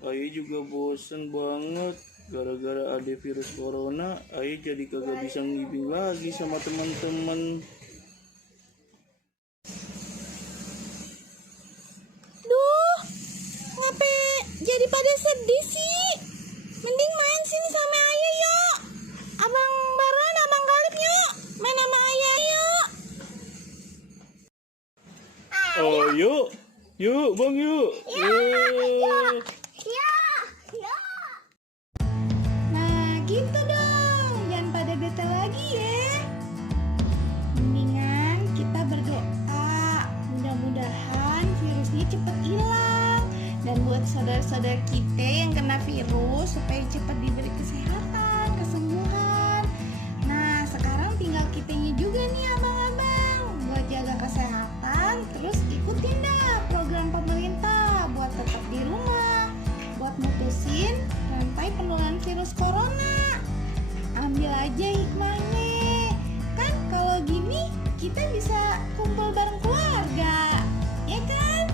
dong. Ayah juga bosen banget. Gara-gara ada virus corona, ayah jadi kagak bisa ngibing lagi sama teman-teman. Duh, ngape jadi pada sedih sih? Mending main sini sama ayah yuk. Abang Baron, Abang Galip yuk. Main sama ayah yuk. Oh yuk, yuk bang yuk. Yuk. Nah gitu dong, jangan pada bete lagi ya. Mendingan kita berdoa, mudah-mudahan virusnya cepet hilang. Dan buat saudara-saudara kita yang kena virus supaya cepat diberi kesehatan, kesembuhan. Nah sekarang tinggal kitanya juga nih abang-abang buat jaga kesehatan. Terus ikutin dah program pemerintah buat tetap di rumah, buat mutusin rantai penularan virus corona. Ambil aja hikmahnya. Kan kalau gini kita bisa kumpul bareng keluarga, ya kan?